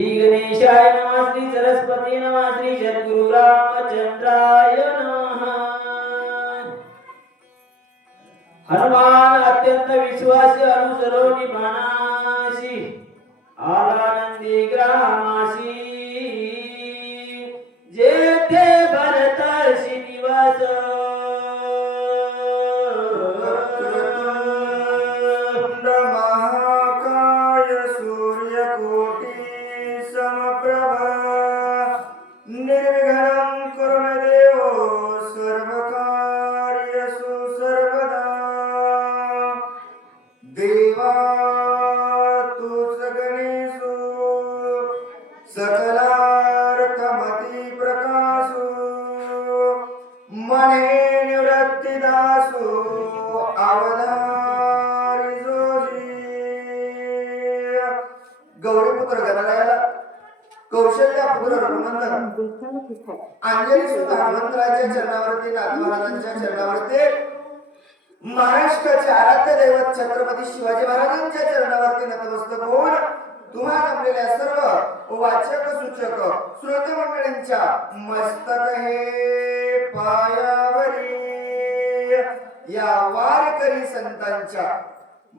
श्री गणेशाय नमः, श्री सरस्वती नमः, श्री सद्गुरु रामचंद्राय नमः। हनुमान अत्यंत विश्वासी अनुसरो निभानासी, आलानंदी ग्रामासी, जेथे भरत श्रीनिवास सकलार्थमती प्रकाशो मने निवृत्तिदासो अवधारी जोशी। गौरीपुत्र गणरायाला कौशल्य पुत्र रघुनंदन अंजली सुद्धा हनुमंतराच्या चरणावरती, नाथ महाराजांच्या चरणावरती, महाराष्ट्राचे आराध्य दैवत छत्रपती शिवाजी महाराजांच्या चरणावरती नतमस्तक होऊन तुम्हा जमलेल्या सर्व वाचक सूचक श्रोते मंडळींच्या मस्तक हे पायावरी या वारकरी संतांच्या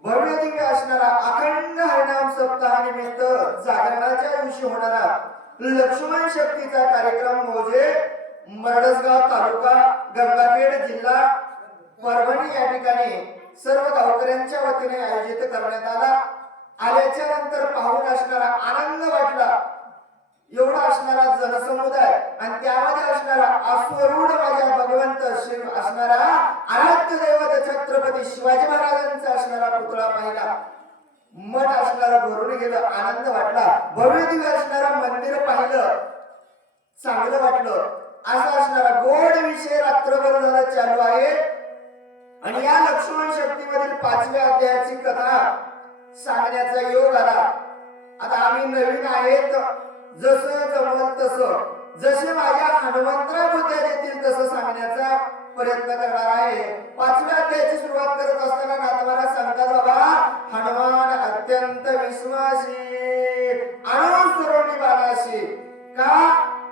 भव्य दिव्य असणारा अखंड हरिनाम सप्ताहानिमित्त जागरणाच्या दिवशी होणारा लक्ष्मण शक्तीचा कार्यक्रम म्हणजे मरडसगाव तालुका, गंगाखेड जिल्हा, परभणी या ठिकाणी सर्व गावकऱ्यांच्या वतीने आयोजित करण्यात आला। आल्याच्या नंतर पाहून असणारा आनंद वाटला, एवढा असणारा जनसमुदाय आणि त्यामध्ये असणारा अश्वरूढ माझ्या भगवंत श्री असणारा आराध्य दैवत छत्रपती शिवाजी महाराजांचा असणारा पुतळा पाहिला, मन असणारा भरून गेलं, आनंद वाटला। भव्य दिव्य असणारा मंदिर पाहिलं, चांगलं वाटलं। असा असणारा गोड विषय रात्रभर झाला चालू आहे आणि या लक्ष्मण शक्तीमधील 5व्या अध्यायाची कथा सांगण्याचा योग आला। आता आम्ही नवीन आहेत, जसं जमल तसं, जसे माझ्या हनुमंतराय बुद्ध्या देतील तसं सांगण्याचा प्रयत्न करणार आहे। 5व्या अध्यायाची सुरुवात करत असताना नाथमारा सांगतात, बाबा हनुमान अत्यंत विश्वासी अनुसरोनी बाणाशी, का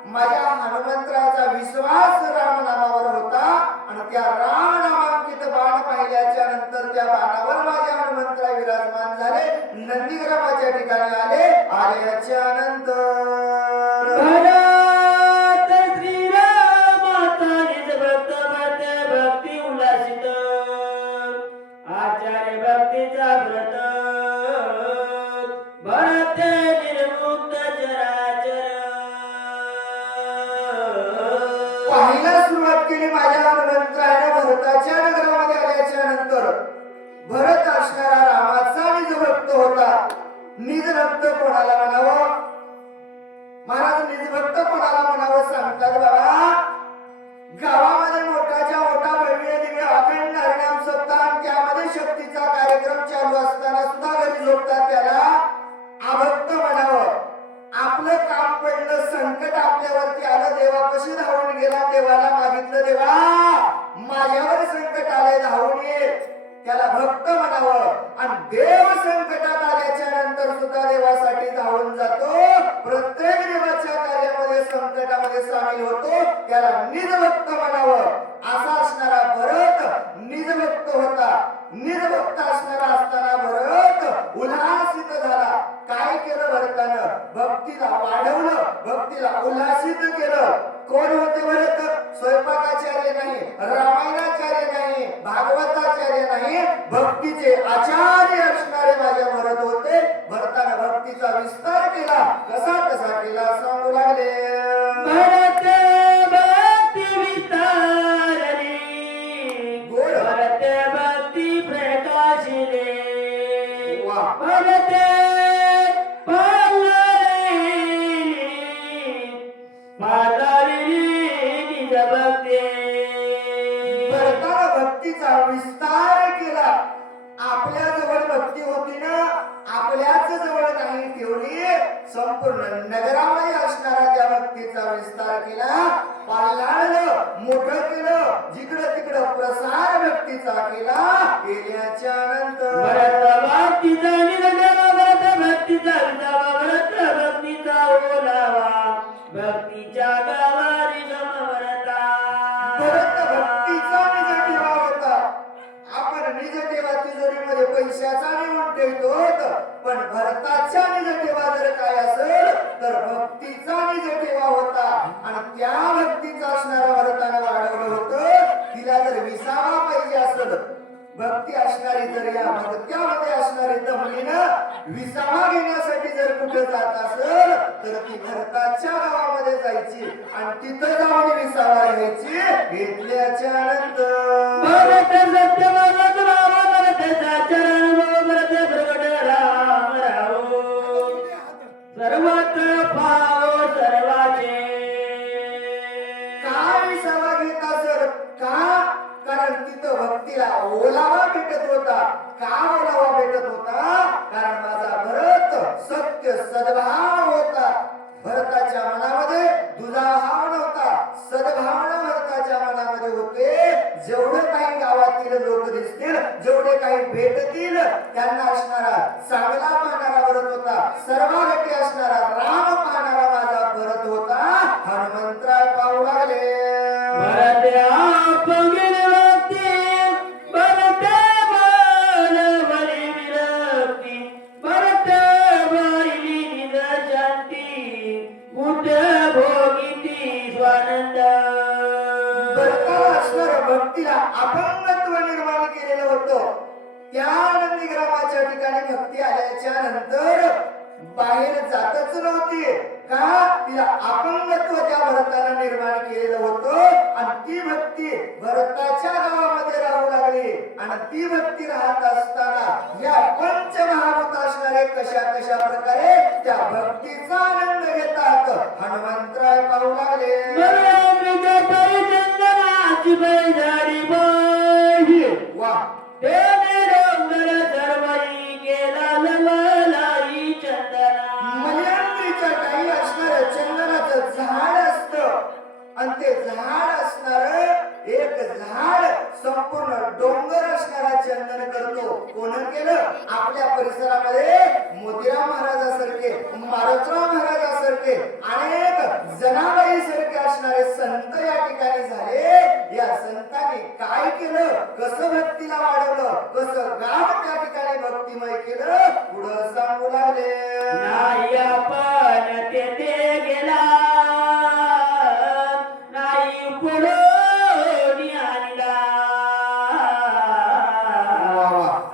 माझ्या हनुमंतराचा विश्वास रामनामावर होता आणि त्या रामनामांकित बाण पाहिल्याच्या नंतर त्या बाणावर माझ्या हनुमंतराय विराजमान झाले, नंदीग्रामाच्या ठिकाणी आले। आल्याच्या नंतर भरत श्रीरामाचा निज भक्त भक्ती उल्हासित, आचार्य भक्तीचा व्रत, भरत निर्मुक्त चराचर। पाहिला सुरुवात केली माझ्या हनुमंतरायाने भरताच्या नगरामध्ये आल्याच्या नंतर। भरत असणारा रामाचा निज भक्त होता। निज भक्त कोणाला म्हणावं महाराज, निज भक्त कोणाला म्हणावं सांगतात, बाबा गावामध्ये मोठाच्या मोठा भव्य दिव्य अखंड हरिनाम सप्ताह, त्यामध्ये शक्तीचा कार्यक्रम चालू असताना सुद्धा घरी झोपतात त्याला अभक्त म्हणावं। आपलं काम पडलं, संकट आपल्यावरती आलं, देवापाशी धावून गेला, देवाला मागितलं, देवा माझ्यावर संकट आलंय, धावून ये, त्याला भक्त म्हणावं। आणि देव संकटात आल्याच्या नंतर सुद्धा देवासाठी धावून जातो, प्रत्येक देवाच्या कार्यामध्ये संकटामध्ये सामील होतो, त्याला निजभक्त म्हणावं। असा असणारा भरत निजभक्त होता। निजभक्त असणारा असताना भरत उल्हासित झाला। काय केलं भरतानं? भक्तीला वाढवलं, भक्तीला उल्हासित केलं। कोण होते भरत? स्वयंपाकाचार्य नाही, रामायणाचार्य नाही, भागवताचार्य नाही, भक्तीचे आचार्य असणारे माझ्या भरत होते। भरतानं भक्तीचा विस्तार केला। कसा कसा केला सांगू लागले। भरत भक्ती विस्तारली, भरत भक्ती प्रकाशिले, भरत भक्तीचा विस्तार केला। आपल्या जवळ भक्ती होती ना, आपल्याच जवळ नाही ठेवली, संपूर्ण नगरामध्ये असणारा त्या भक्तीचा विस्तार केला, पाळलं, मोठं केलं, जिकडं तिकडं प्रसार भक्तीचा केला। केल्याच्या नंतर भक्तीचा निरंजन, भक्तीचा विसावा, भक्तीचा विसावा घेण्यासाठी जर कुठे जात असेल तर ती भरताच्या गावामध्ये जायची आणि तिथं जाऊन विसावा घ्यायची. घेतल्याच्या नंतर भरत सत्य भरत राम भरत साचरण भरत प्रगट राम राहो सर्वत्र पाव सर्वाचे. काय विसावा घेत असेल का? कारण तिथं भक्तीला ओलावा भेटत होता. का ओलावा भेटत होता? कारण माझा भरत सत्य सद्भाव होता. भरताच्या मनामध्ये दुजाभाव नव्हता, सद्भावना भरताच्या मनामध्ये होते. जेवढे काही गावातील लोक दिसतील, जेवढे काही भेटतील त्यांना असणारा चांगला पाहणारा भरत होता. सर्वागती असणारा राम पाहणारा माझा भरत होता. हनुमंतराय पाहू लागले. भरत आपगिर भक्ती भरत मन भरी विरक्ती भरत भैली निज शांती कुट भोगिती स्वानंद. भरताला असणाऱ्या भक्तीला अपंगत्व निर्माण केलेलं होतं. त्या नंदीग्रामाच्या ठिकाणी भक्ती आल्याच्या नंतर बाहेर जातच नव्हती. का? तिला अपंगत्व त्या भरतानं निर्माण केलेलं होतं आणि ती भक्ती भरताच्या गावामध्ये राहू लागली. आणि ती भक्ती राहत असताना या पंचमहाभूत असणारे कशा कशा प्रकारे त्या भक्तीचा आनंद घेतात हनुमंतराय पाहू लागले. चंदनाची बैजारी बाई वा तेने डोंगर सर्वई केला लवलाई चंदना. मलयांत्रीच्या काही असणार चंदनाचं झाड असतं आणि ते झाड असणार एक झाड संपूर्ण डोंगर असणारा चंदन करतो. कोण केलं? आपल्या परिसरामध्ये मोतीराम महाराजासारखे, मारुतराव महाराजासारखे अनेक जनाबाई सारखे असणारे संत या ठिकाणी झाले. या संतांनी काय केलं? कसं भक्तीला वाढवलं, कसं गाव त्या ठिकाणी भक्तिमय केलं, पुढं सांगू लागले. नाही आपण तेथे गेला नाही पुढे आणला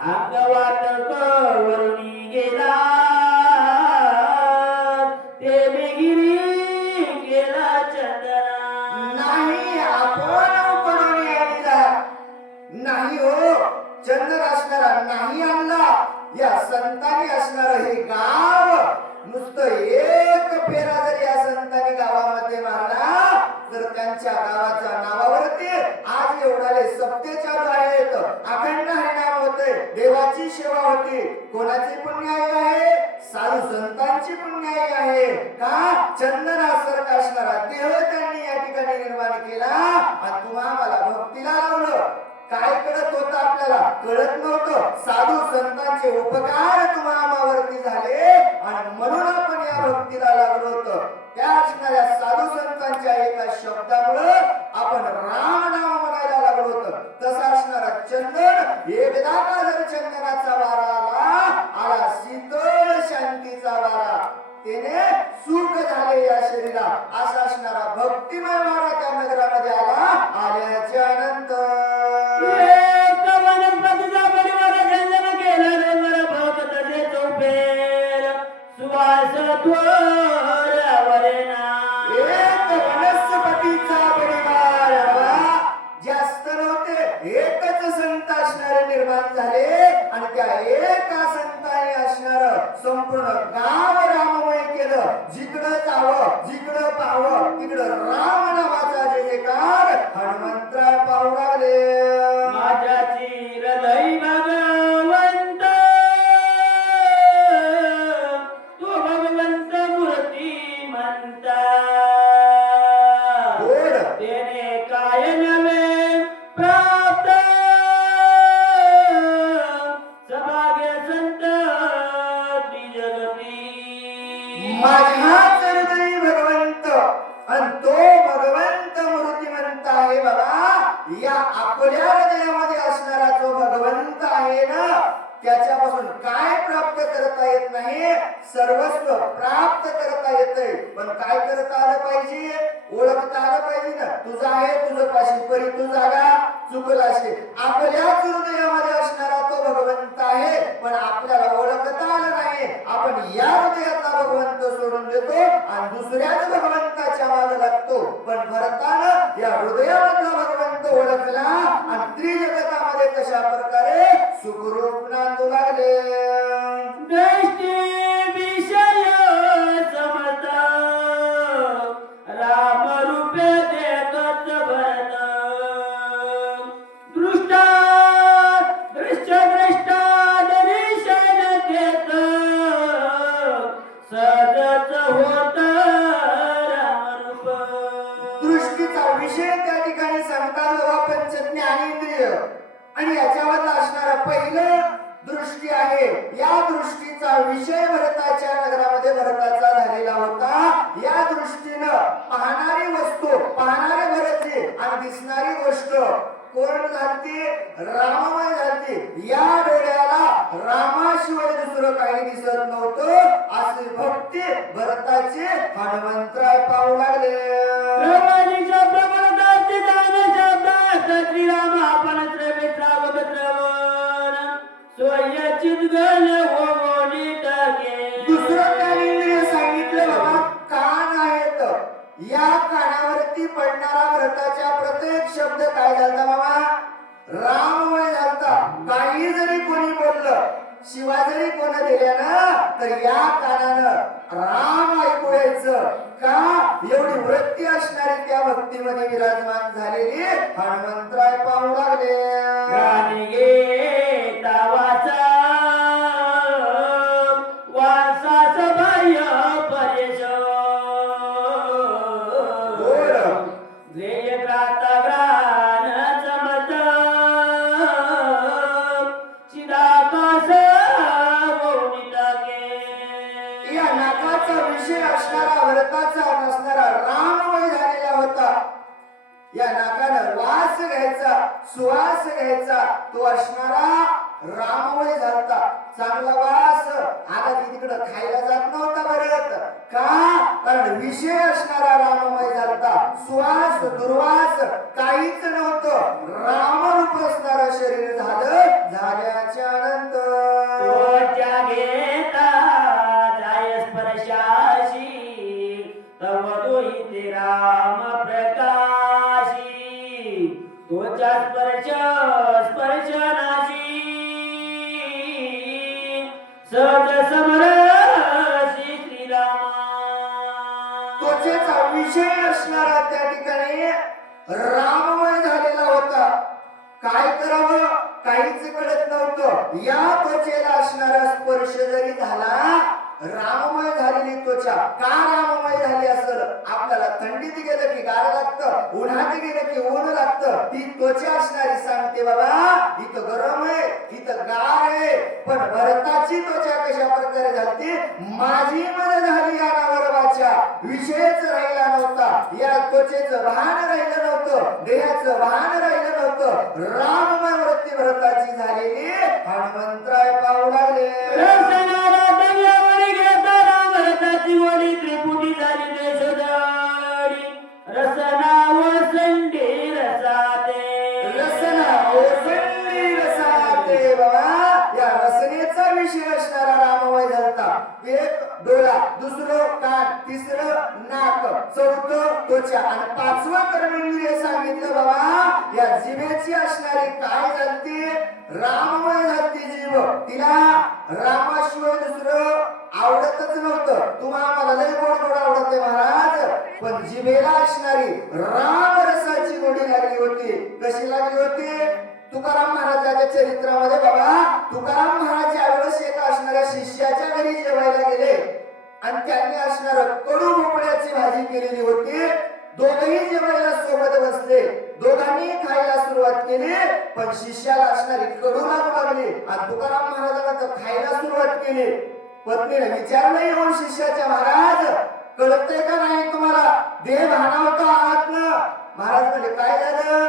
अंगवात कवरुनी गेला ते बेगिरी गेला चंदना. नाही आपण पडून आणला नाही हो चंदन असणारा नाही आणला. या संतांनी असणार हे गाव नुसतं एक फेरा जर या संतांनी गावामध्ये मारला तर त्यांच्या गावाच्या नावावरती आज एवढाले सप्ते चालू आहेत. अखंड हरिनाम होते, देवाची सेवा होती. कोणाची पुण्याई आहे? साधू संतांची पुण्याई आहे. का? चंदनासारखा असणारा देह त्यांनी या ठिकाणी निर्माण केला आणि तुम्हा मला भक्तीला लावलं. काय कळत होतं? आपल्याला कळत नव्हतं. साधू संतांचे उपकार तुम्हावरती झाले आणि म्हणून आपण या भक्तीला लागलो होतो. त्या असणाऱ्या साधू संतांच्या एका शब्दामुळे आपण राम नाम म्हणायला लागलो होतो. तसा असणारा चंदन एकदा का जर चंदनाचा वारा आला शीतळ शांतीचा वारा, त्याने सुख झाले या शरीरा. असा असणारा भक्तिमय वारा त्या नगरामध्ये आला. आल्याच्या नंतर वनस्पतीचा परिवार चंदन केला डोंगर भोग तसे चोपेल सुवास त्वरवरेना. एक वनस्पतीचा परिवार जास्त नव्हते, एकच संत असणारे निर्माण झाले आणि त्या एका संताने असणार संपूर्ण गाव राममय केलं. जिकडं जावं, जिकडं पाहावं तिकडं राम नावाचा जयकार हनुमंतराय पाहू लागले. माझ्याची हृदय भगवंत तू भगवंत मूर्ती म्हणता तेने काय नवे प्राप्त सभाग्य संत त्रिजगती. माझ्याच हृदयी भगवंत आणि तो भगवंत मूर्तिमंत आहे बाबा. या आपल्या हृदयामध्ये असणारा जो भगवंत आहे ना त्याच्यापासून काय प्राप्त करता येत नाही, सर्वस्व प्राप्त करता येते. पण काय करता आलं पाहिजे? ओळखता आलं पाहिजे ना. तुझं आहे तुझं पाशी परी तू जागा चुकलाशे आपल्याच हृदयामध्ये असणारा तो भगवंत आहे, पण आपल्याला ओळखता आलं नाही. आपण या हृदयातला भगवंत सोडून देतो आणि दुसऱ्याच भगवंताच्या मागे लागतो. पण भरतानं या हृदयामधला भगवंत ओळखला आणि त्रिजगतामध्ये कशा प्रकारे सुखरूप नांदू लागले. दृष्टी विषय समता राम रूपे देखत भरत दृष्टा दृष्टा दर्शन घेत सदच होत रामरूप. दृष्टीचा विषय त्या ठिकाणी सांगतात बाबा पंच ज्ञानेंद्रिय, आणि याच्यावर असणारा पहिलं दृष्टी आहे. या दृष्टीचा विषय भरताच्या नगरामध्ये भरताचा झालेला होता. या दृष्टीनं पाहणारी वस्तू, पाहणारे भरते आणि दिसणारी गोष्ट कोण झालती? राममय झालती. या डोळ्याला रामाशिवाय दुसरं काही दिसत नव्हतं. अशी भक्ती भरताची हनुमंतराय पाहू लागले. प्रवादीच्या प्रबळताचे दान शब्दात श्रीराम आपण श्रवित्रावक श्रवण स्वयचित गण होमोनी टाके. दुसरं ज्ञानेंद्रिय सांगितलं बाबा कान आहेत. या कानावरती पडणारा भरताच्या प्रत्येक शब्द काय झालता बाबा? राममय झालता. काही जरी कोणी बोललं, शिवा जरी कोण दिल्या ना, तर या कानानं राम ऐकू यायचं. का? एवढी वृत्ती असणारी त्या भक्तीमध्ये विराजमान झालेली हनुमंतराय पाहू लागले. गाणी गीता वाचा वासास बाह्य परेश ध्येय ग्राता ग्राण जमत चिदाकाश मौनी टाके. या नाकाचा विषय असणारा भरताचा नसणारा राममय झालेला होता. या नाकानं वास घ्यायचा, सुवास घ्यायचा, तो असणारा राममय झालता. चांगला वास आला की तिकडं खायला जात नव्हता भरत. का? कारण विषय असणारा राममय झालता. सुवास दुर्वास काहीच नव्हतं. रामरूप असणारं शरीर झालं. झाल्याच्या नंतर तोच्या घेता जाय स्पर्शाशी तव दोहिते राम प्रकाशी. तोच्या स्पर्शनाशी सहज समरसी श्रीरामा. त्वचेचा विषय असणारा त्या ठिकाणी राममय झालेला होता. काय करावं काहीच कळत नव्हतं. या त्वचेला असणारा स्पर्श जरी झाला, राममय झालेली त्वचा का राममय झाली असेल? आपल्याला थंडीत गेलं की गार लागतं, उन्हात गेलं की ऊन लागतं. ती त्वचा असणारी सांगते बाबा इथं गरम आहे, इथं गार आहे. पण भरताची त्वचा कशा प्रकारे झाली? माझी मन झाली या नावरवाच्या. विषयच राहिला नव्हता. या त्वचेचं भान राहिलं नव्हतं, देहाचं भान राहिलं नव्हतं. राममय वृत्ती भरताची झालेली हनुमंतराय पाहू लागले. वडी त्रिपुटी झाली देशदारी रसना वसंडी रसाते. रसना ओसंडी रसाते बाबा. या रसनेचा विषय असणारा राममय झालता. एक डोळा, दुसरं कान, तिसरं नाक, चौथं त्वचा आणि पाचवं कर्मेंद्रिय सांगितलं बाबा. या जिभेची असणारी काय झालती? राममय झालती जीभ. तिला रामाशिवाय दुसरं आवडतच नव्हतं. तुम्हाला लय गोड गोड आवडते महाराज, पण जिभेला असणारी राम रसाची गोडी लागली होती. कशी लागली होती? तुकाराम महाराजांच्या चरित्रामध्ये बाबा, तुकाराम महाराज ज्यावेळेस एका असणाऱ्या शिष्याच्या घरी जेवायला गेले आणि त्यांनी असणार कडू भोपळ्याची भाजी केलेली होती. दोघही जेवायला सोबत बसले, दोघांनी खायला सुरुवात केली. पण शिष्याला असणारी कडू लागू लागली आणि तुकाराम महाराजांना तर खायला सुरुवात केली. पत्नीने विचारलं येऊन शिष्याच्या, महाराज कळतंय का नाही तुम्हाला? देह भानावता आहात ना? महाराज म्हणजे काय झालं?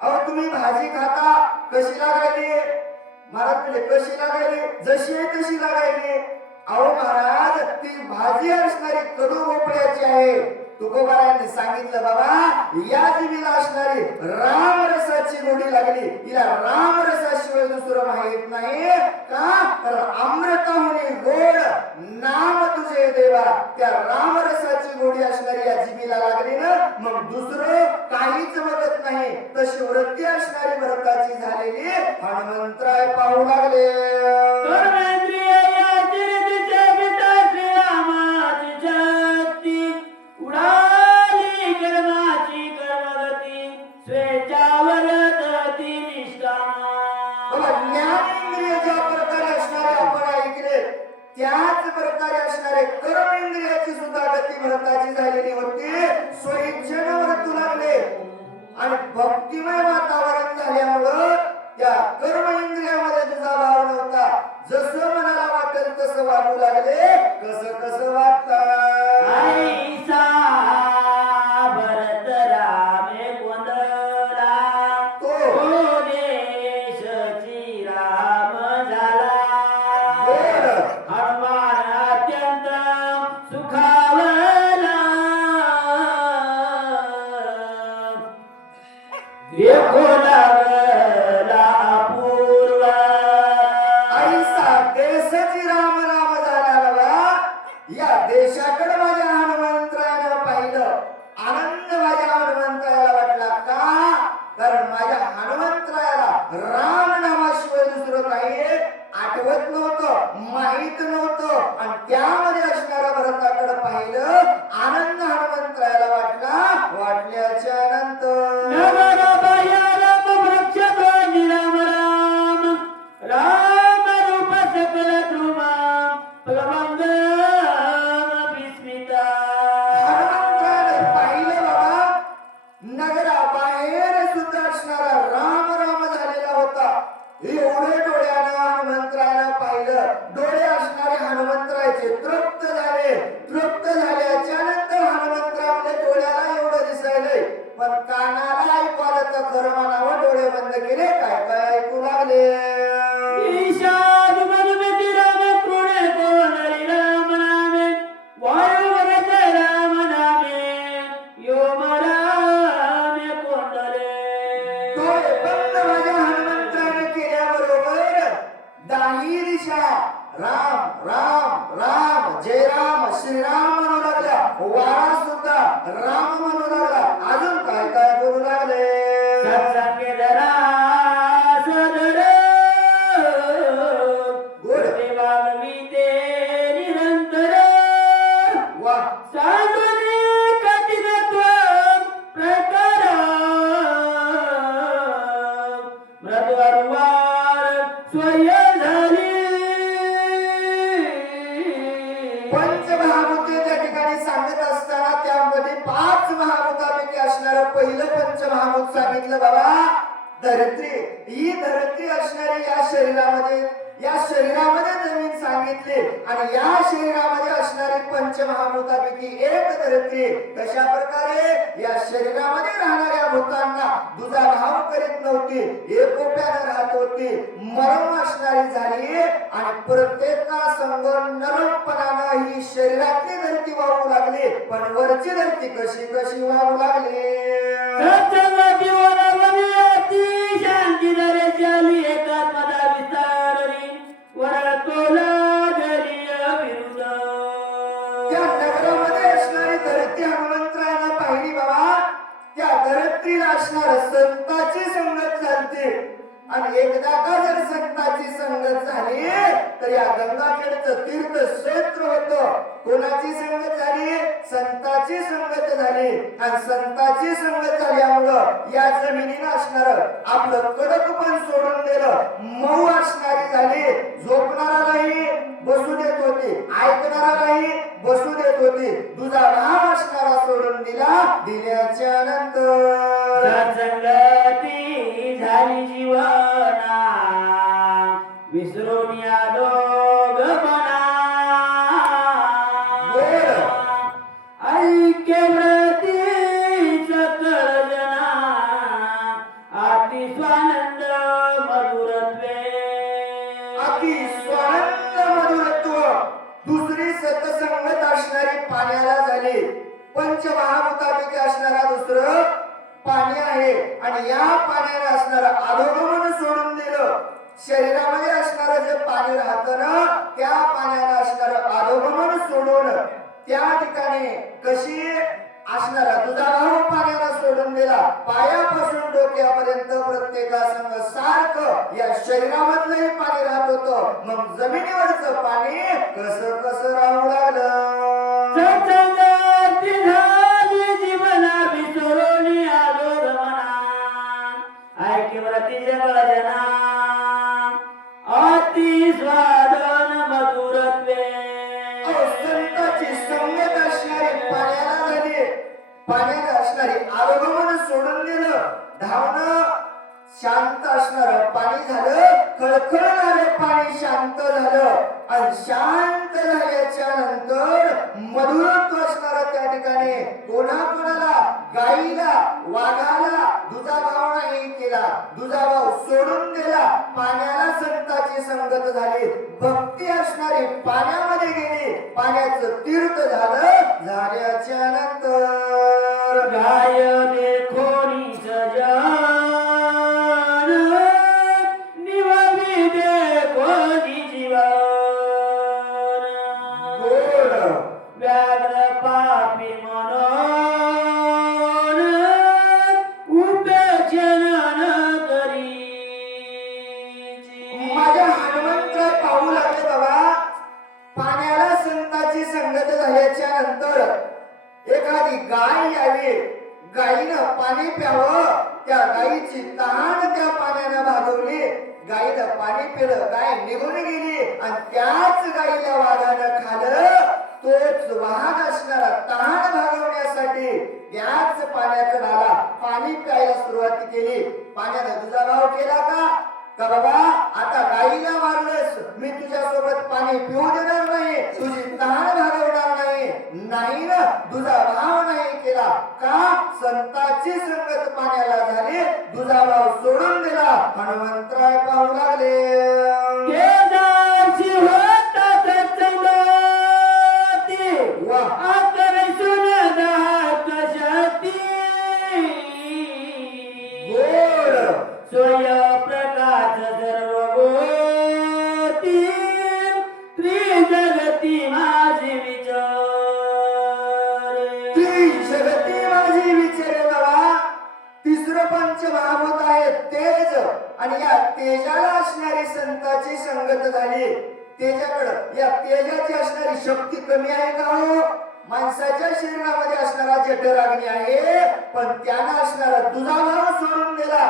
अहो तुम्ही भाजी खाता, कशी लागायली? महाराज म्हणजे कशी लागायली? जशी आहे तशी लागायली. अहो महाराज ती भाजी असणारी कडू भोपळ्याची आहे. तुकोबारायांनी सांगितलं बाबा या जीवीला असणारी रामरसाची गोडी लागली, हिला रामरसाशिवाय दुसरं माहित नाही का, तर अमृताहुनी गोड नाम तुझे देवा, त्या रामरसाची गोडी असणारी या जीवीला लागली ना, मग दुसरं काहीच बघत नाही. तशी वृत्ती असणारी भरताची झालेली हनुमंतराय पाहू लागले. कर्मेंद्रिय याचिरतीच्या पिता श्रीरामाची शक्ती, उडाली कर्माची कर्मगती, स्वेच्छावर दती निष्कामा. बाबा ज्ञानेंद्रिय ज्या प्रकारे असणारे आपण ऐकले, त्याच प्रकारे असणारे कर्मेंद्रियाची सुद्धा गती भरताची झालेली होती. स्वइच्छेने वर्तू लागले आणि भक्तिमय वातावरण झाल्यामुळं त्या कर्म इंद्रियामध्ये तुझा भाव नव्हता. जसं मनाला वाटेल तसं वागू लागले. कसं कसं वागतात ऐसा भरत रामे कोंदला, तो देशची राम झाला. हनुमान अत्यंत सुखावला, देखो लागला अपूर्व. ऐसा देशाची राम राम झाला बाबा. या देशाकडे माझ्या हनुमंतरायानं पाहिलं. आनंद माझ्या हनुमंतरायाला वाटला का, कारण माझ्या हनुमंतरायाला राम नामाशिवाय दुसरं काही आठवत नव्हतं, माहित नव्हतं. आणि त्यामध्ये असणाऱ्या भरताकडे पाहिलं. आनंद हनुमंतरायाला वाटला. वाटल्याच्या नंतर नगर भयानक वृक्षतो निराम राम, राम रूप सकल ध्रुमा, प्लवंग विस्मिता. हनुमंतरायाने पाहिलं बाबा. नगराबाहेर सुद्धा असणारा राम राम झालेला होता. एवढे डोळ्यानं हनुमंतरायानं पाहिलं. डोळे असणारे हनुमंतरायाचे तृप्त झाले. तृप्त झाल्याच्या नंतर हनुमंतरायाच्या डोळ्याला एवढं दिसायलंय, पण कानाला ऐकू आलं तर खरं म्हणावं डोळे बंद केले. काय काय ऐकू लागले. ईशान मनुमिति राम कृणे कोणरी राम नामे, वायुवरच राम नामे, योम रामे कोंडले. डोळे बंद माझ्या हनुमंतरायाने केल्याबरोबर दाही दिशा राम राम राम, जय राम श्रीराम म्हणू लागला. वारा सुद्धा राम म्हणू लागला. अजून काय काय बोलू लागले. सत्संगे धरा सदर, गोडे वागविते निरंतर. वा साधुने कठिनत्व प्रकार, मृदुवार स्वय झाली. पंचमहाभूते त्या ठिकाणी सांगत असताना त्यामध्ये 5 महाभूतापैकी असणारं पहिलं पंचमहाभूत सांगितलं बाबा धरित्री. ही धरित्री असणारी या शरीरामध्ये जमीन सांगितली. आणि या शरीरामध्ये असणारी पंचमहाभूतापैकी एक धरित्री. कशा प्रकारे या शरीरामध्ये राहणाऱ्या भूतांना दुजा भाव करीत नव्हती, एकोप्याने राहत होती. मरण असणारी झाली आणि प्रत्येका संग नरमपणानं ही शरीरातली धरती वाहू लागली. पण वरची धरती कशी कशी वाहू लागली. सत्संगती वनवनी अति शांती दरे चाली, एकात्मता विस्तारली, वर तोला जलीय विरुद्ध. त्या नगरामध्ये असणारी धरती हनुमंतरायानं पाहिली बाबा. त्या धरतीला असणार संताची संगत झाली. आणि एकदा का जर संताची संगत झाली तर या गंगाखेडचं तीर्थक्षेत्र होतं. कोणाची संगत झाली. संताची संगत झाली. आणि संताची संगत झाल्यामुळं या जमिनीनं असणार आपलं कडकपण सोडून दिलं. मऊ असणारी झाली. झोपणारालाही बसू देत होती, ऐकणारालाही बसू देत होती. तुझा भाव असणारा सोडून दिला. दिल्याच्या नंतर सत्संगती झाली जीवना, विसरून या दोघपणा. ऐक्य व्रती सकळ जना, अति स्वानंद मधुरत्वे. अति स्वानंद मधुरत्व. दुसरी सतसंगत असणारी पाण्याला झाली. पंचमहाभूतापैकी असणारा दुसरं पाणी आहे आणि या पाण्याने असणारं अधोगमन सोडून दिलं. शरीरामध्ये असणारं जे पाणी राहतं ना त्या पाण्याने असणारं अधोगमन सोडून त्या ठिकाणी कशी असणारा तुझा भाव पाण्याला सोडून दिला. पायापासून डोक्यापर्यंत प्रत्येकासंग सारखं या शरीरामधलंही पाणी राहत होतं. मग जमिनीवरचं पाणी कसं कसं राहू लागलं. सत्संगती झाली जीवना विसरून आलो गमना ऐकिवरती जगजना अति स्वादन मधुरत्वे. संताची संगत असणारी पाण्याला झाली. पाण्याला असणारी अवगमन सोडून दिलं. धावणं शांत असणार पाणी झालं. खळखळणारे पाणी शांत झालं आणि शांत झाल्याच्या नंतर मधुरत्व असणार त्या ठिकाणी कोणाकोणाला गाईला वाघाला दुजाभाव नाही केला. दुजाभाव सोडून दिला. पाण्याला संताची संगत झाली. भक्ती असणारी पाण्यामध्ये गेली. पाण्याचं तीर्थ झालं. झाल्याच्या नंतर गाय देखोनी सजन निवमी देखोनी जीवन गोड व्याघ्र पापी मनोन उपेक्षण करी. माझ्या हनुमंतराय पाहू लागले बाबा. पाण्याला संताची संगत झाल्याच्या नंतर एखादी गाय यावी. गायीनं पाणी प्यावं. त्या गायीची तहान त्या पाण्यानं भागवली. गायीनं पाणी पिलं. गाय निघून गेली आणि त्याच गायीला वाघानं खाल्लं. तोच वाघ असणारा तहान भागवण्यासाठी त्याच पाण्याकडे आला. पाणी प्यायला सुरुवात केली. पाण्यानं दुजाभाव केला का बाबा आता गाईला मारलंस मी तुझ्या सोबत पाणी पिऊ देणार नाही. तुझी तहान भागवणार नाही. नाही ना दुजाभाव नाही केला का संताची संगत पाण्याला झाली. दुजाभाव सोडून दिला. हनुमंतराय पाहू लागले. केदारची होता सत्संगती वाह आकर्षून दाहक शक्ती. गोड स्वयंप्रकाश सर्वभूती त्रिजगती माझी विचार. ती जगती माझी विचारे बाबा. तिसरं पंचमहाभूत आहे तेज आणि या तेजाला असणारी संताची संगत झाली. तेजाकडं या तेजाची असणारी शक्ती कमी आहे का हो. माणसाच्या शरीरामध्ये असणारा जठराग्नी आहे पण त्यानं असणारा दुजाभाव सोडून दिला.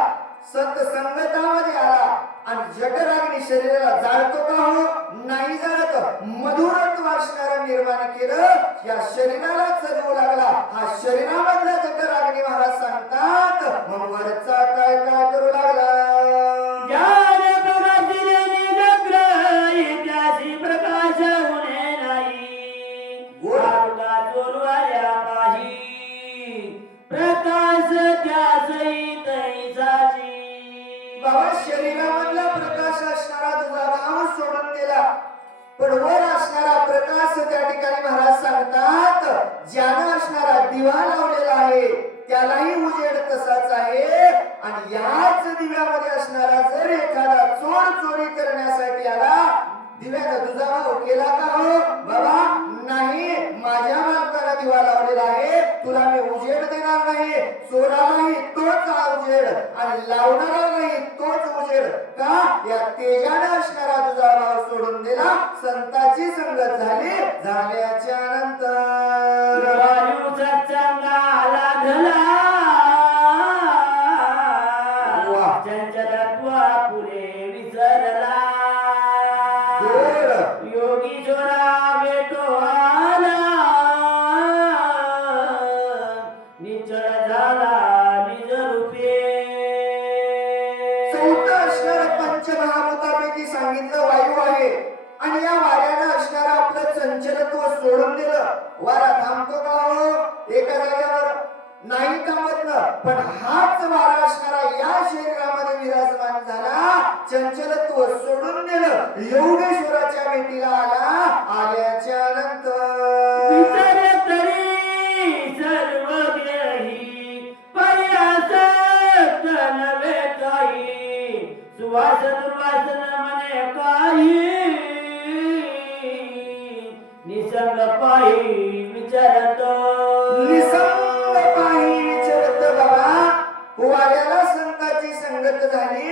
संत संगतामध्ये आला आणि जठराग्नी शरीराला जाळतो का हो नाही जाळत. मधुरत्व असणारं निर्माण केलं. या शरीराला चलवू लागला. हा शरीरामधला जठराग्नी महाराज सांगतात मग वरचा काय काय करू लागला. ज्ञान प्रकाशिले निजग्र इत्यासी प्रकाश होणे नाही. मार्गा चोरवाया पाही प्रकाश त्यासही तैसाची. बाबा शरीरामधला प्रकाश असणारा दुजाभाव सोडून दिला पण वर असणारा प्रकाश त्या ठिकाणी महाराज सांगतात ज्यानं असणारा दिवा लावलेला आहे त्यालाही उजेड तसाच आहे. आणि याच दिव्यामध्ये असणारा जर एखादा चोर चोरी करण्यासाठी आला दिव्याचा दुजाभाव केला का हो बाबा नाही. माझ्या मालकाला दिवा लावलेला आहे तुला मी उजेड देणार नाही. चोरालाही तोच उजेड आणि लावणारालाही तोच उजेड का या तेजाने असणारा दुजाभाव सोडून दिला. संताची संगत झाली. झाल्याच्या नंतर वायू सत्संगाला धला वाह. चंचलत्वा पुरे विसरला. योगी जोरा भेटो आला निचळ झाला निज रूपे. चौथं असणारं पंचमहाभूतापैकी सांगितलं वायू आहे आणि या वाऱ्यानं असणारं आपलं चंचलत्व सोडून दिलं. वारा थांबतो का हो एका जागेवर नाही थांबत ना. पण हाच वारा असणारा या शरीरामध्ये विराजमान झाला. चंचलत्व सोडून दिलं. योगेश्वराच्या भेटीला आला. आल्याच्या नंतर विचार तरी निसंग पाही विचरत बाबा वाऱ्याला संताची संगत झाली.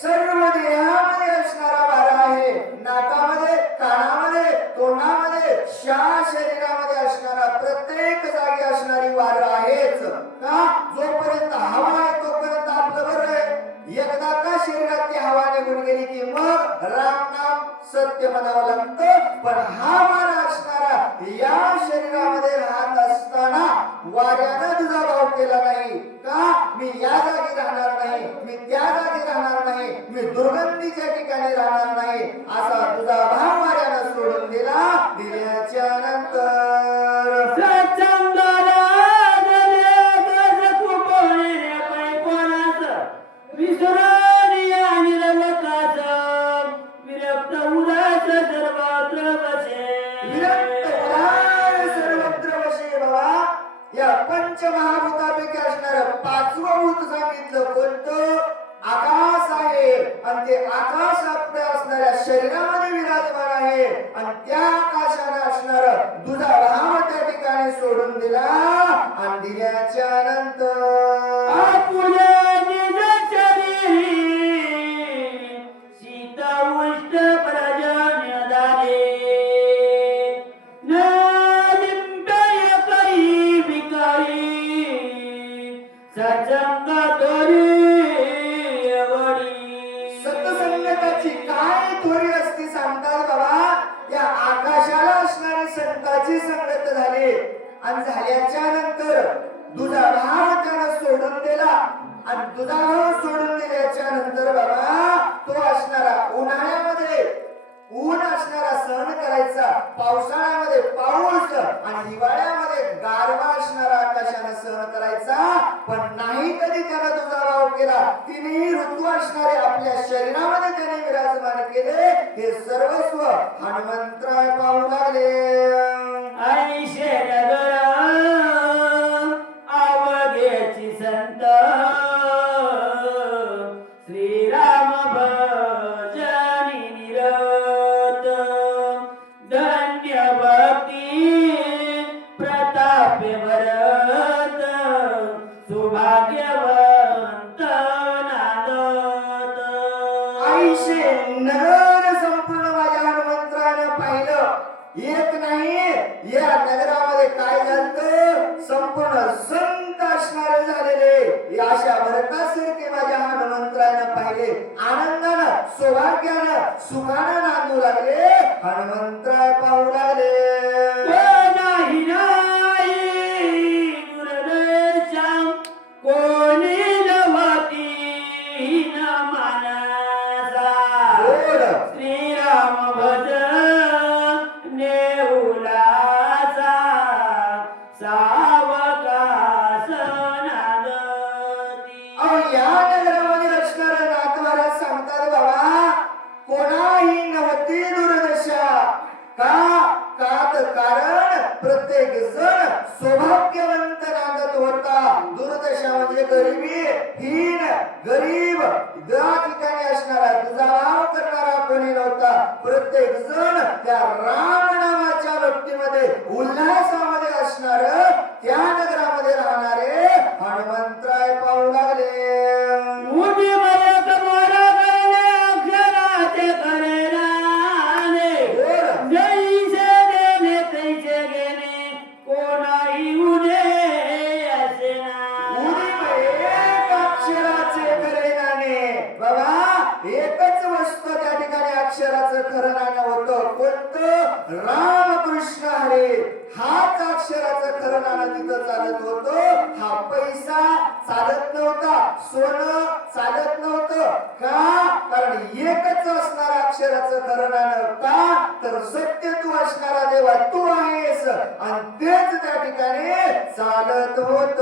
सर्व देहामध्ये असणारा वारा आहे. नाकामध्ये, कानामध्ये, तोंडामध्ये, शरीरामध्ये असणारा प्रत्येक जागी असणारी वारा आहेच. का जोपर्यंत हवा आहे तोपर्यंत आपलं बरं आहे. एकदा का शरीरात ती हवा निघून गेली की मग राम नाम सत्य म्हणावं लागतं. पण हा वारा असणारा या शरीरामध्ये राहत असताना वाऱ्यानं तुझा भाव केला नाही. का मी या जागी राहणार नाही, मी त्या जागी राहणार नाही, मी दुर्गंधीच्या ठिकाणी राहणार नाही, असा तुझा भाव वाऱ्यानं सोडून दिला. दिल्याच्या नंतर सत्संगाला झाले गज कुपोणे रे पैकोनाचं. विसरणी आणि रवकाचं विरक्त उदास सर्वत्र बसे. विरक्त उदार सर्वत्र वशे बाबा. या पंचमहाभूतापैकी असणारं पाचवं भूत सांगितलं कोणतं? आकाश आहे. आणि ते आकाश आपल्या असणाऱ्या शरीरामध्ये विराजमान आहे. आणि त्या आकाशाने असणार तुझा भाव त्या ठिकाणी सोडून दिला. आणि दिल्याच्या नंतर आपुले निज शरीरी सीता उष्ट प्रजन्य दारे. न लिंबय काही भिकारी सत्संग तोरी एवढी. सत्संगताची काय थोडी असती सांगतात बाबा. या आकाशाला असणारी संताची संगत झाली. आणि झाल्याच्या नंतर तुझा भाव त्यानं सोडून दिला. आणि तुझा भाव सोडून दिल्याच्या नंतर बाबा तो असणारा उन्हाळ्यामध्ये ऊन असणारा सहन करायचा, पावसाळ्यामध्ये पाऊस आणि हिवाळ्यामध्ये गारवा असणारा आकाशाने सहन करायचा. पण नाही कधी त्यानं तुझा भाव केला. तिन्ही ऋतू असणारे आपल्या शरीरामध्ये त्याने विराजमान केले. हे सर्वस्व हनुमंतराय पाहू लागले. आणि शेरगळ आवघेची संत श्रीराम भजनी निरत. धन्य भक्ती प्रताप भरत सुभाग्यवंत नादत. आईशे नगर संपूर्ण माझ्या हनुमंतरानं पाहिलं. एक नाही या नगरामध्ये काय झालं? संपूर्ण संत असणारे झालेले अशा भरतासारखे माझ्या हनुमंतरानं पाहिले. आनंदानं, सौभाग्यानं, सुखानं नांदू लागले. हनुमंतराय पाहू लागले. नाही नाही गुरुदेशा कोणी नवती न मानसा. श्रीराम भज नेउलासा सावकाश नादती. अहो या नगरामध्ये असणाऱ्या नातवाऱ्या सांगतात बाबा कोणाही नव्हती दुर्दशा. कारण प्रत्येक जण सौभाग्यवंत नांदत होता. दुर्दशा म्हणजे गरिबी, हीन, गरीब या ठिकाणी असणारा तुझा भाव करणारा कोणी नव्हता. प्रत्येक जण त्या राम नामाच्या भक्तीमध्ये उल्हासामध्ये असणार त्या नगरामध्ये राहणारे हनुमंतराय पाहू लागले. उभी मयक मोरा करणे अक्षराचे करेनाने. जैसे देणे तैसे घेणे कोणाही उदे असेना. एक अक्षराचे खरे नाणे बाबा. एकच वस्तू त्या ठिकाणी अक्षराचं खरं नाणं होतं. कोणतं? रामकृष्ण हरे. हाच अक्षराचं खरं नाणं तिथं चालत होतं. हा पैसा चालत नव्हता, सोनं चालत नव्हतं. का? कारण एकच असणार अक्षराचं खरं नाणं. का तर सत्य तू असणारा देवा तू आहेस. आणि तेच त्या ठिकाणी चालत होत.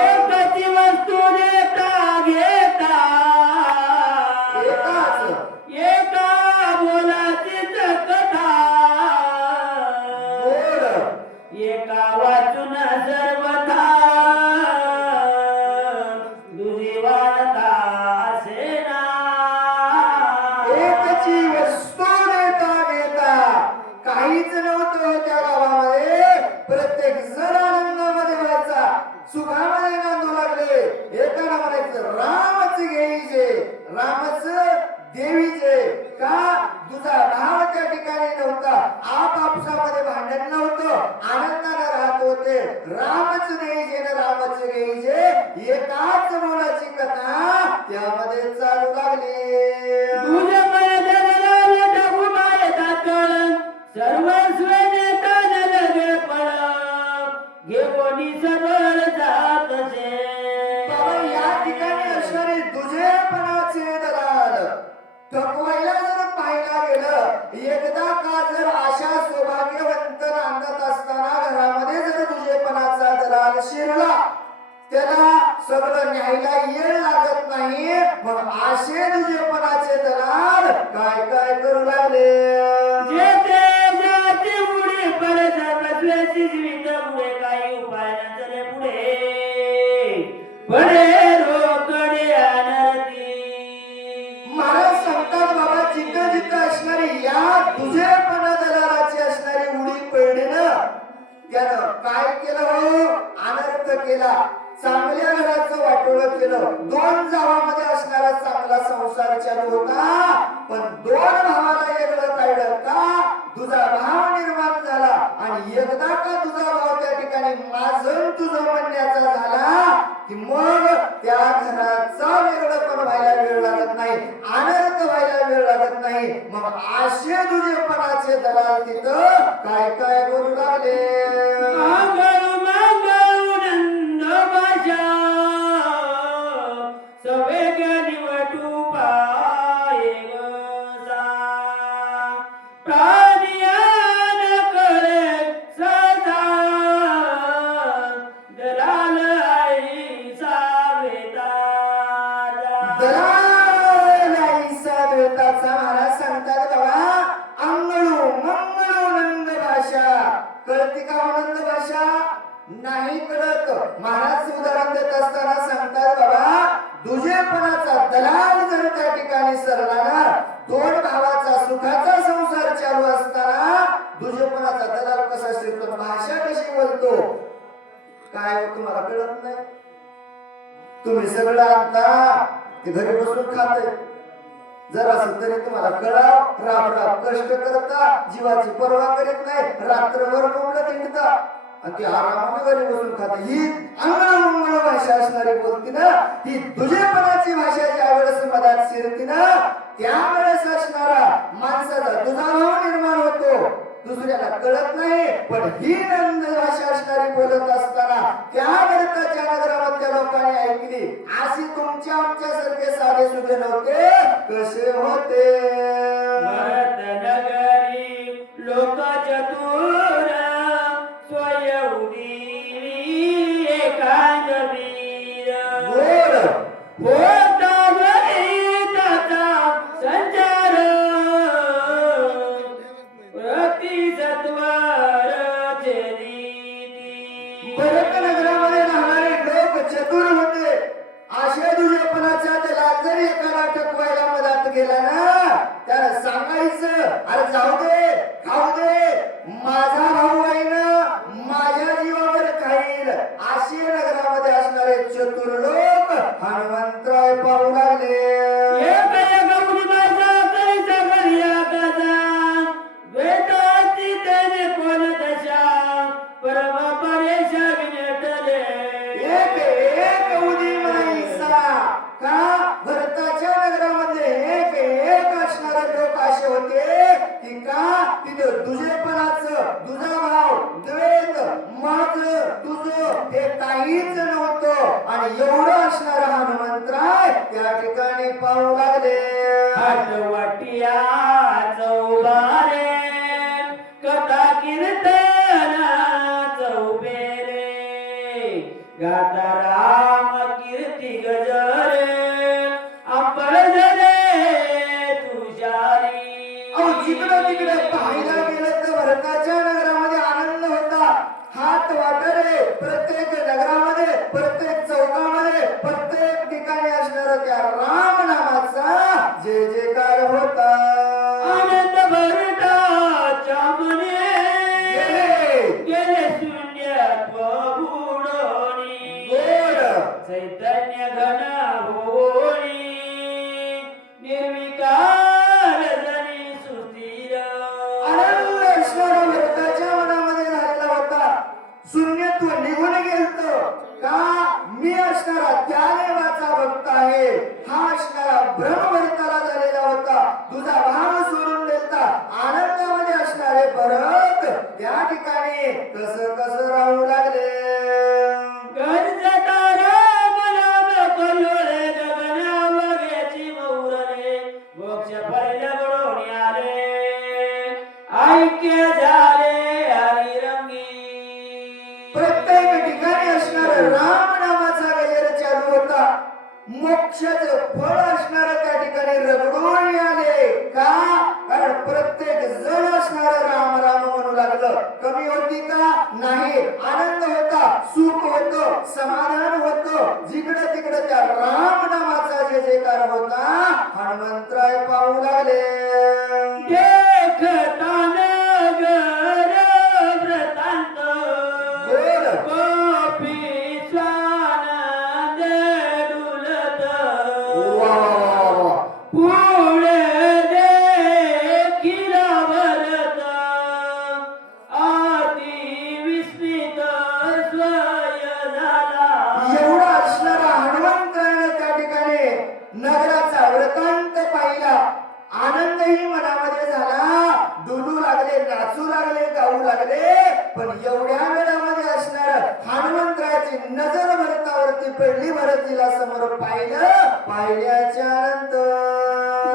एकची वस्तू देता घेता एकाच एका बोलाचीच कथा. बोल एका वाचून सर्वथा दुजी वार्ता असेना. एकची वस्तू देता घेता काहीच नव्हतं त्या गावामध्ये. प्रत्येक जण सुखामध्ये नांदू लागले. एकाला म्हणायचं रामच घेईचे, रामच देवीचे. का? तुझा भाव त्या ठिकाणी नव्हता, आपापसामध्ये भांडण नव्हतं, आनंदाने राहत होते. रामच देईचे ना रामच घेईचे, एकाच मुलाची कथा त्यामध्ये चालू लागली. तुझ्या मनाला टाकू माय तातळ, सर्वस्व नेतान लगे पळ, घेऊनी सबळ जातसे. बाबा या ठिकाणी असणारे दुजेपणाचे दलाल थकवायला जर पाहायला गेलं, एकदा का जर अशा सौभाग्यवंत नांदत असताना घरामध्ये जर दुजेपणाचा दलाल शिरला, त्याला सगळं न्यायला येळ लागत नाही. मग असे दुजेपणाचे दलाल काय काय करू लागले. जेते जाती उडी पडत बसल्याची जीवित पुढे काही उपाय नसले पुढे पडे रोकडे अनरती. महाराज सांगतात बाबा, जिथं जिथं असणारी या दुजेपणा दलालाची असणारी उडी पडली ना, त्यानं काय केलं हो? अनर्थ केला. चांगल्या घराचं वाटोळं केलं. दोन जावामध्ये असणारा चांगला संसार चालू होता, पण दोन भावाला वेगळं काढलं. का? तुझा भाव निर्माण झाला आणि एकदा का तुझा भाव त्या ठिकाणी माझं तुझं म्हणण्याचा झाला की मग त्या घराचा वेगळंपण व्हायला वेळ लागत नाही, अनर्थ व्हायला वेळ लागत नाही. मग असे दुजेपणाचे दलाल तिथं काय काय करू लागले. मागळू मागळू नंद भाषा सवेग निवटू पाये गसा. प्राणियान करे सदा दलाल आई सावेता. दलाल आईसा द्वेताचा महाराज सांगतात बाबा, अंगळू मंगळू नंद भाषा. कळती का हो नंद भाषा? नाही कळत. महाराज उदाहरण देत असताना सांगतात बाबा, दुजेपणाचा दलाल जर त्या ठिकाणी सरला ना, दोन भावाचा सुखाचा संसार चालू असताना दुजेपणाचा दलाल कसा शिरतो, भाषा कशी बोलतो, काय हो तुम्हाला कळत नाही? तुम्ही सगळं आणता ते घरी बसून खाते, जर असं तरी तुम्हाला कळाव. राब राब कष्ट करता, जीवाची पर्वा करीत नाही, रात्रभर बोंबलं तिंडता आणि ती आरामाने घरी बसून खाते. ही अंगळ भाषा असणारी बोलती ना, ही दुजेपणाची भाषा ज्या वेळेस मधात शिरती ना, त्यावेळेस असणारा माणसाचा दुजाभाव निर्माण होतो. दुसऱ्याला कळत नाही, पण ही नंद भाषा असणारी बोलत असताना त्या भारताच्या नगरामधल्या लोकांनी ऐकली. अशी तुमच्या आमच्यासारखे साधे सुधे नव्हते, कसे होते. भरत नगरी लोक चतुर स्वयंदी एकांगवीर. बोल होता गणिताचा संचार प्रतिसत्वरचे नीती. भरत नगरामध्ये राहणारे लोक चतुर होते. अशा दुजेपणाच्या दलाल जर एकाला टकवायला मदत गेला ना, त्याला सांगायचं, अरे जाऊ दे, खाऊ दे, माझा भाऊ आहे ना, माझ्या जीवावर खाईल. असे नगरामध्ये असणारे चतुर लोक हनुमंतराव पाहू लागले. भरताच्या नगरामध्ये एक एक असणारे लोक असे होते की का तिथं दुजेपणाचं, दुजाभाव, द्वेष, माझं तुझं हे काहीच नव्हतं. आणि एवढं असणारा हनुमंतराय त्या ठिकाणी पाहू लागले. हटवटिया चौबारे कथा कीर्तन चौबेरे गाता राम कीर्ती गजरे आपण जरे तुषारी. जिकडं तिकडे पाहायला गेलं तर भरताच्या नगरामध्ये आनंद होता. हात वाटरे प्रत्येक नगरामध्ये, प्रत्येक चौकामध्ये, प्रत्येक ठिकाणी असणारा त्या राम नामाचा जय जयकार होता. आनंद भरताच्या मने गेले गेले शून्यत्व बुडोनी. राम नामाचा गजर चालू होता. मोक्षाचं फळ असणार त्या ठिकाणी रगडून आले. का? कारण प्रत्येक जण असणार राम राम म्हणू लागलं. कमी होती का? नाही. आनंद होता, सुख होतं, समाधान होतं. जिकडे तिकडे त्या राम नामाचा जे जयकार होता. हनुमंतराय पाहू लागले. देखता नगर व्रतांत बोल. गोपी स्वानंद डुलत वा वा वा. पुढे देखील भरत अति विस्मित स्वय झाला. एवढा असणारा हनुमंतानं त्या ठिकाणी नगराचा वृत्तांत पाहिला. आनंदही मनामध्ये झाला. डुलू लागले, नाचू लागले, गाऊ लागले. पण एवढ्या वेळामध्ये असणार हनुमंतराची नजर भरतावरती पडली. भरतीला समोर पाहिलं. पाहिल्याच्या नंतर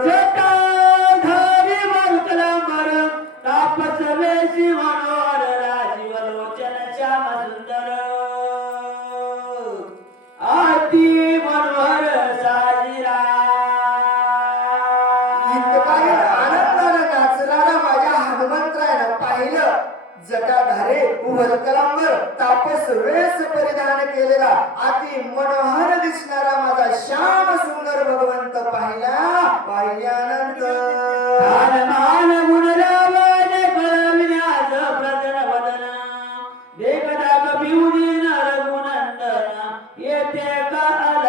जटाधारी मरुतलांबर तापसवेशी मनोहर राजीव लोचन श्याम सुंदर अति मनोहर साजिरा. इतकाही आनंदानं नाचणारा माझ्या हनुमंतरायनं पाहिलं. जटाधारे वल्कलांबर तापस वेश परिधान केलेला अति मनोहर दिसणारा माझा श्याम सुंदर भगवंत पाहिला. पाहिल्यानंतर मान गुणरावन कळविण्यास प्रजन वदन देखता कपिउदीन रघुनंदन येथे काल.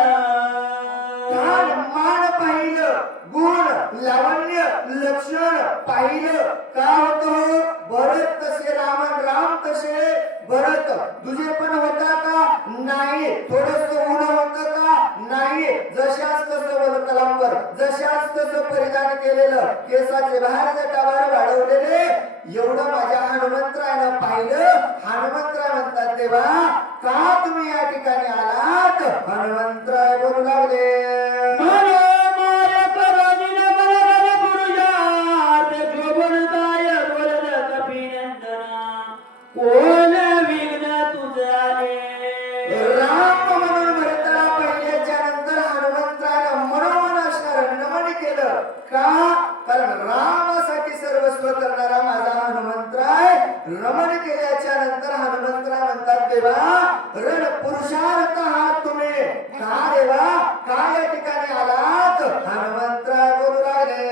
मान मान पाहिलं, गुण लावण्य लक्षण पाहिलं. का होतं? भरत तसे रामन, राम तसे भरत. तुझे पण होता का? नाही. थोडस ऊन होतं का? नाही. जशाच तसं वल्कलांबर, जशाच तसं परिधान केलेलं, केसाचे बाहेर जटावर वाढवलेले. एवढं माझ्या हनुमंतरायनं पाहिलं. हनुमंतराय म्हणतात, देवा का तुम्ही या ठिकाणी आलात? हनुमंतराय बोलू लागले. कोण विघ्न तुझाले. राम म्हणून भरताला पाहिल्याच्या नंतर हनुमंतरायनं मनोमन असणार नमन केलं. का? कारण रामासाठी सर्वस्व करणारा माझा हनुमंतराय. नमन केल्याच्या नंतर हनुमंतराय म्हणतात, देवा रण पुरुषार्थ आहात तुम्ही. का देवा? का या ठिकाणी आलात? हनुमंतराय बोलू लागले.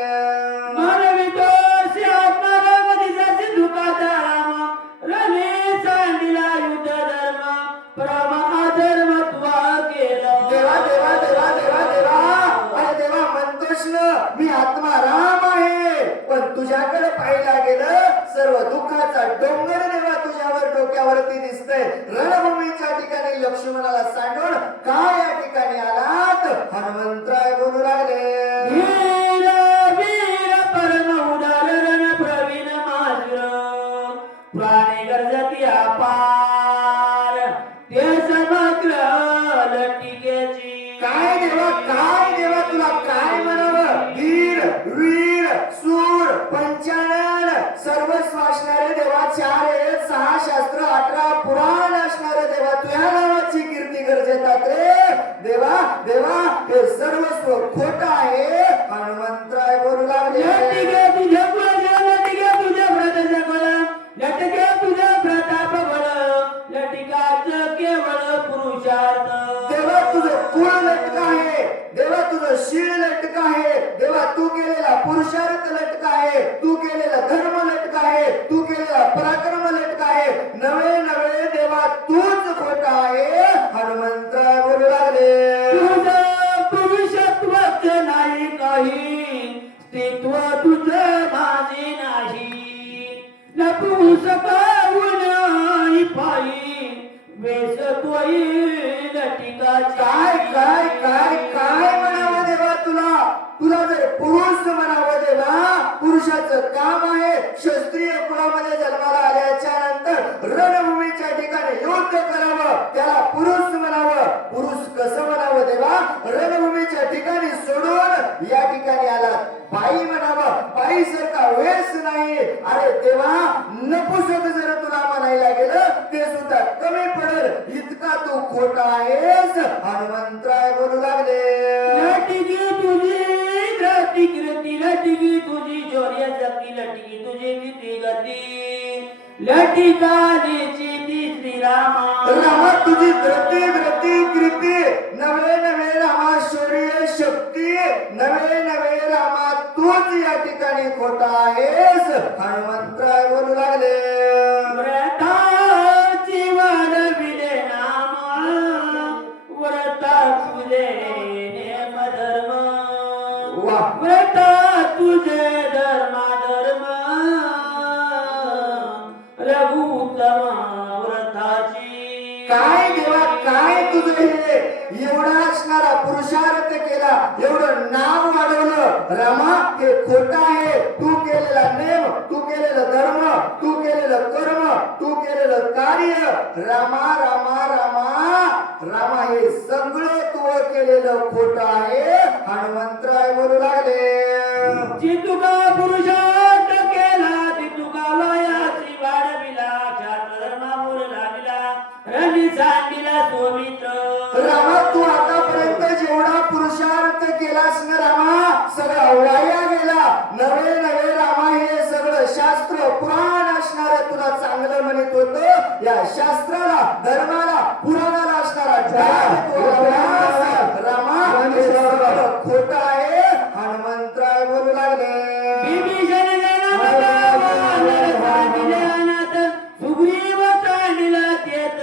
मानवितोषी आत्मारामदिसा सिंधुकाचा राम रणे सांडिला युद्ध धर्म परम अधर्म तुवा केलं. देवा देवा देवा देवा देवा. अरे देवा म्हणतोस ना मी आत्मा राम आहे. पण तुझ्याकडे पाहिला गेलं सर्व दुःखाचा डोंगर देवा तुझ्यावर डोक्यावरती दिसतंय. रणभूमीच्या ठिकाणी लक्ष्मणाला सांडून का या ठिकाणी आलात? हनुमंतराय बोलू लागले. वीर वीर परम उदार रण प्रवीण माजुर प्राणी गर्जती अपार ते समग्र लटिकेची. काय देवा तुला काय म्हणावं? वीर वीर सूर पंचानन सर्वस्व असणारे देवा. 4 वेद 6 शास्त्र 18 पुराण असणारे देवा. तुझ्या नावाची कीर्ती गरजेतात रे देवा. देवा हे सर्वस्व खोट आहे. हनुमंतराय बोलू लागले. लटिके तुझ्या कुळाच्या लटिके तुझ्या व्रताच्या कळ लटके तुझ्या प्रताप बळ लटिकाच केवळ पुरुषार्थ. देवा तुझं कुळ लटक आहे. देवा तुझं शीळ लटक आहे. देवा तू केलेला पुरुषार्थ लटक आहे. तू केलेला धर्म लटक आहे. तू केलेला पराक्रम लटक आहे. नवे नवे देवा तूच खोट आहे. हनुमंतराय बोलू लागले. तुझं पुरुषत्वच नाही काही स्त्रीत्व तुझं माझे नाही. नपुंस पाहून पायी वेश तोई लटिकाची. काय म्हणावं देवा तुला? तुला जर पुरुष म्हणावं देवा, पुरुषाचं काम आहे क्षत्रिय कुळामध्ये जन्माला आल्याच्या नंतर रणभूमीच्या ठिकाणी युद्ध करावं. त्याला पुरुष म्हणावं. पुरुष कसं म्हणावं देवा? रणभूमीच्या ठिकाणी सोडून या ठिकाणी आला. बाई म्हणावं. बाई सारखा वेश नाही. अरे देवा नपुसक जर तुला म्हणायला गेलं ते सुद्धा कमी पडेल. इतका तू खोटा आहेस हनुमंतराय बोलू लागले लटकी तुझी धरती कीर्ती लटकी तुझी शौर्य शक्ती लटकी तुझी किती गती लटिकालीची ती श्रीरामा रामा तुझी धरती व्रती कृती नवे नवे रामा शौर्य शक्ती नवे नवे रामा तूच या ठिकाणी खोटा आहेस हनुमंतराय बोलू लागले व्रताची वाढविले नाम व्रता तुझे नेम धर्म वा व्रता तुझे धर्म रघुतम व्रताची काय देवा काय तुझं हे एवढा असणारा पुरुषार्थ केला एवढं नाव वाढवलं रामा हे खोट आहे तू केलेला नेम तू केलेलं धर्म तू केलेलं कर्म तू केलेलं कार्य रामा रामा रामा रामा हे सगळं तू केलेलं खोट आहे हनुमंतराय बोलू लागले जी तुका पुरुषार्थ केला ती तुका वयाची वाढविला धर्मावर लाविला रणी सांगिला सोमित्र रामा तू आतापर्यंत जेवढा पुरुषार्थ केलास ना रामा सगळा वाया गेला नवे नवे रामा हे सगळं शास्त्र पुराण असणार तुला चांगलं म्हणत होत या शास्त्राला धर्माला पुराणाला असणारा डाग तू लावलास. रामा हे सगळं खोटं आहे हनुमंतराय बोलू लागले विभीषण सांगिले अनाथ सुग्रीव सांगिला तेत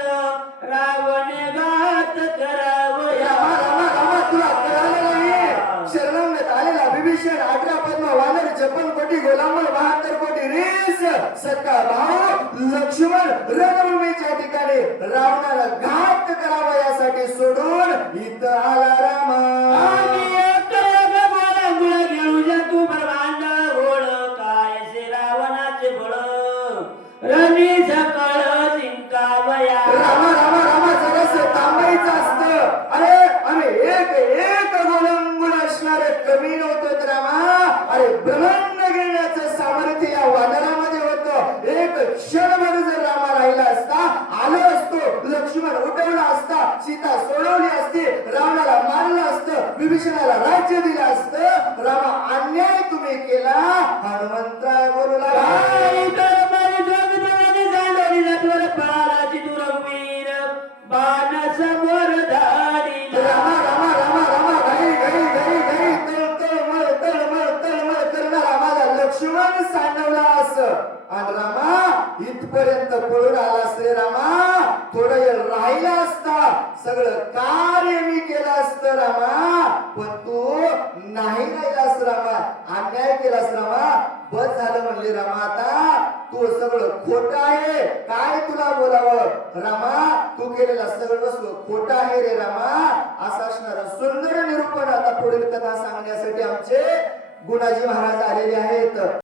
रावण घात करावया रामा रामा रामा तुला कळालं नाही शरणागत आलेला विभीषण 18 पद्म वानर 56 कोटी गोलामल 72 कोटी रेस सख्खा भाऊ लक्ष्मण रणभूमीच्या ठिकाणी रावणाला घात करावा यासाठी सोडून इथं आला रामा आम्ही एक बोला गुळ घेऊ तू ब्रह्मांड गोळ काय से रावणाचे बळ रणी सकळ जिंकावया रामा रामा रामा जरासं थांबायचं असतं अरे आम्ही एक गोलंगुल असणारे कमी नव्हतो रामा अरे ब्रह्मांड घेण्याचं सामर्थ्य या वानरामध्ये होतं एक क्षणभर जर रामा राहिला असता आलो असतो लक्ष्मण उठवला असता सीता सोडवली असती रावणाला मारलं असतं विभीषणाला राज्य दिलं असतं रामा अन्याय तुम्ही केला हनुमंतराय बोलू लागला बाण समोर धाडी रामा रामा रामा रामा घाई घाई घाई घाई तळमळ करणारा माझा लक्ष्मण सांडवला आणि रामा इथपर्यंत पळून आलास रे रामा थोडा वेळ राहिला असता सगळं कार्य मी केलं असतं रामा पण तू नाही राहिलास रामा अन्याय केलास रामा बस झालं म्हणले रामा आता तू सगळं खोट आहे काय तुला बोलावं रामा तू केलेला सगळं वस्तू खोट आहे रे रामा असं असणार सुंदर निरूपण आता पुढील कथा सांगण्यासाठी आमचे गुणाजी महाराज आलेले आहेत.